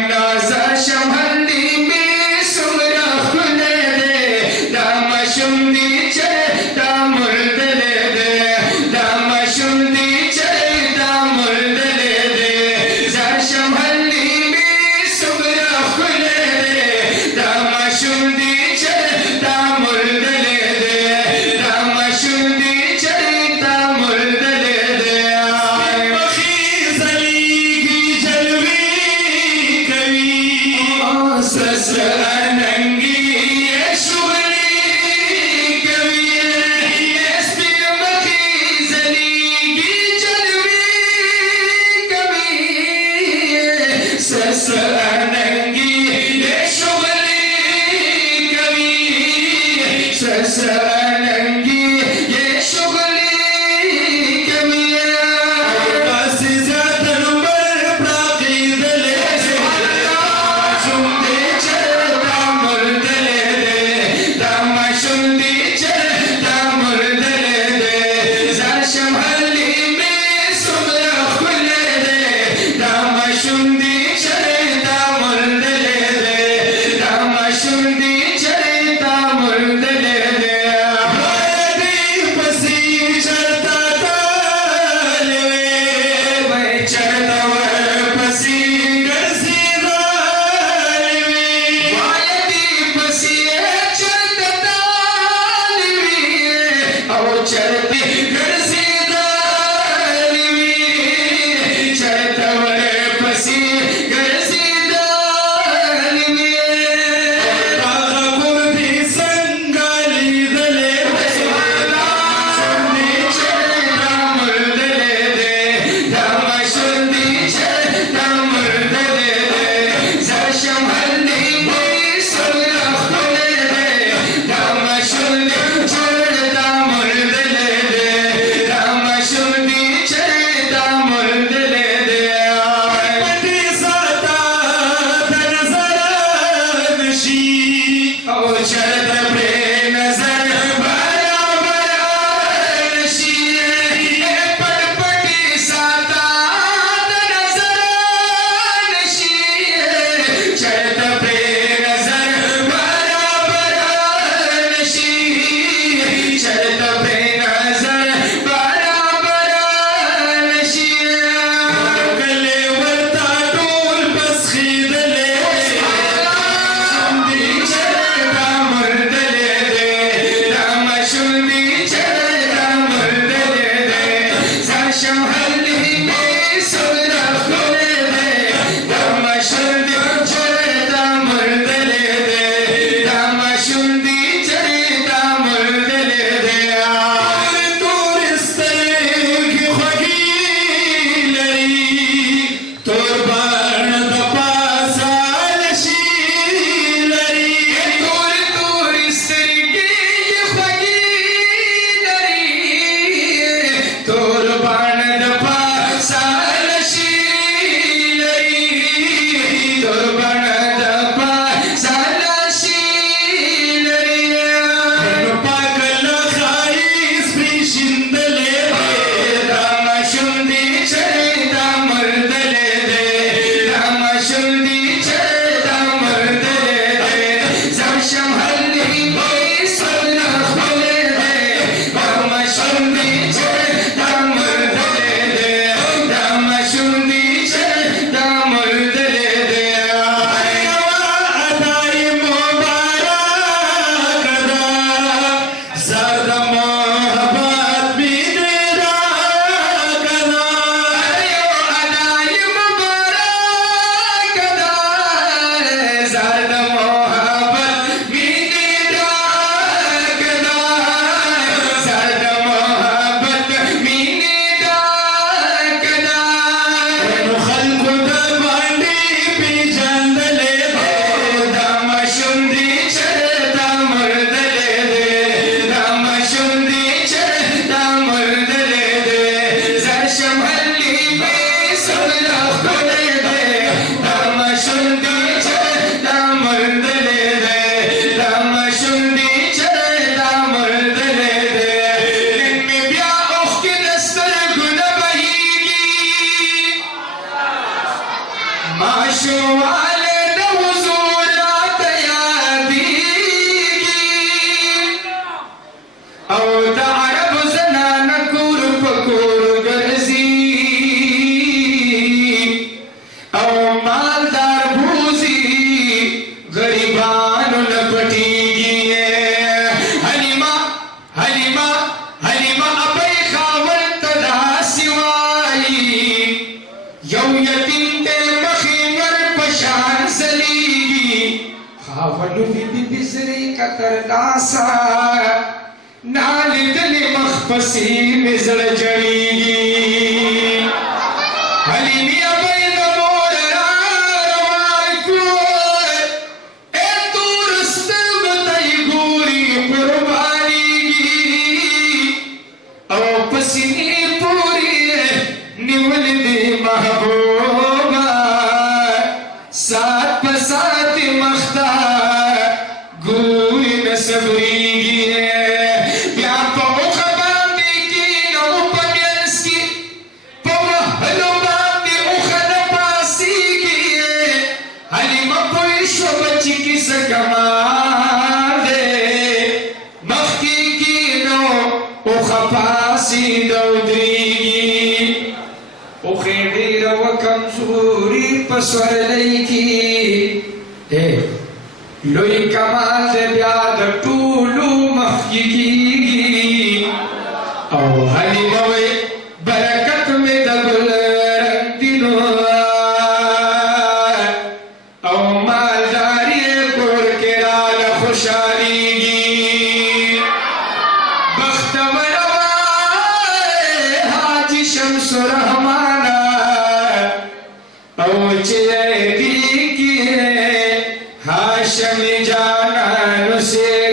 نازا شمهندی بی سمرا خونه ده دامشم دی چه دامرد ده دامشم دی چه دامرد ده زا شمهندی بی سمرا خونه ده دامشم دی چه دامرد ده دامشم دی چه دامرد ده مخی زلیگی جلوی سسراننگی شغلی کبھی اسپن مخی زلیگی جلوی کبھی سسراننگی شغلی کبھی سسراننگی شغلی کبھی باسی ذات نمبر پراقی دلے پشان زلیگی خاولو بی بزری قطر ناسا نالی دلی مخپسی مزر جڑیگی حلیمی ابید مور روان کو اے تورست بتائی گوری قربانیگی او پسینی پوری نیول دی محبوبا سات پسات مختا گوری نصبریگی بیا پا اوخ باندی کی نو پنیلسی پا وحلو باندی اوخ نپاسی کی حلیم پویشو بچی کی سکمال دے مخی کی نو اوخ پاسی دودریگی اوخی دیر و کمزوری پسور لیکی لوی کمال دے بیاد طولو مخی کیگی او حلیم وی برکت میں دگل رنگ دینو او مالداری کور کے رال خوشحالیگی بختور وائے حاجی شمس رحمانا او چیدی کی ہاشم جانا نسے